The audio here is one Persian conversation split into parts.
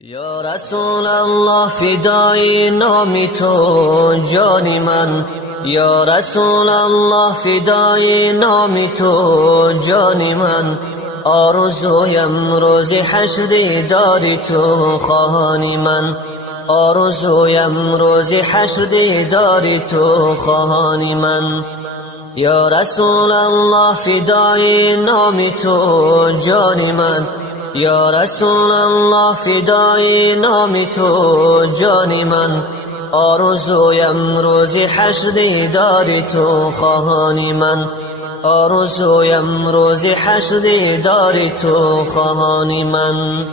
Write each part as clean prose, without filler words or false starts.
یا رسول الله فدای نام تو جان من، یا رسول الله فدای نام تو جان من. آرزویم روز حشر دیدار تو خواهانی من، آرزویم روز حشر دیدار تو خواهانی من. یا رسول الله فدای نام تو جان من، یا رسول الله فدای نام تو جان من. آرزویم روز حشر دیدار تو خواهانی من، آرزویم روز حشر دیدار تو خواهانی من.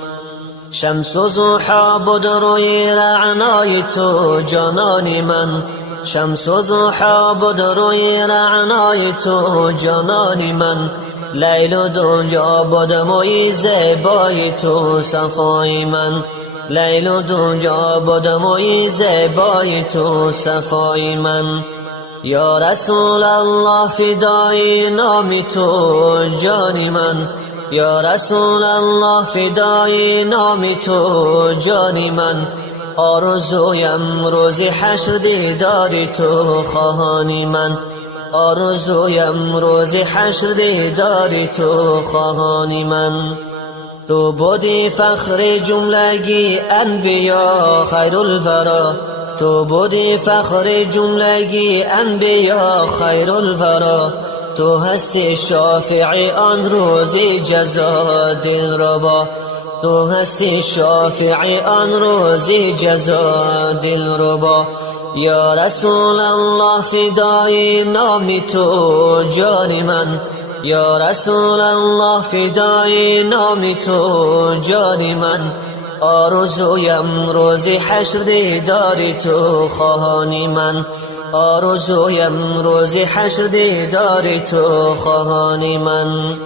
شمس و ضحی بود روی رعنای تو جانان من، شمس و ضحی بود روی رعنای تو جانان من. لیل و دنیا بود موی زیبای تو صفای من، لیل و دنیا بود موی زیبای تو صفای من. یا رسول الله فدای نام تو جان من، یا رسول الله فدای نام تو جان من. آرزویم روز حشر دیدار تو خواهانی من، آرزویم روز حشر دیدار تو خواهانی من. تو بودی فخر جملگی انبیا خیر الورا، تو بودی فخر جملگی انبیا خیر الورا. تو هستی شافع آن روز جزا دلربا، تو هستی شافع آن روز جزا دلربا. یا رسول الله فدای نام تو جان من، یا رسول الله فدای نام تو جان من. آرزویم روز حشر دیدار تو خواهانی من، آرزویم روز حشر دیدار تو خواهانی من.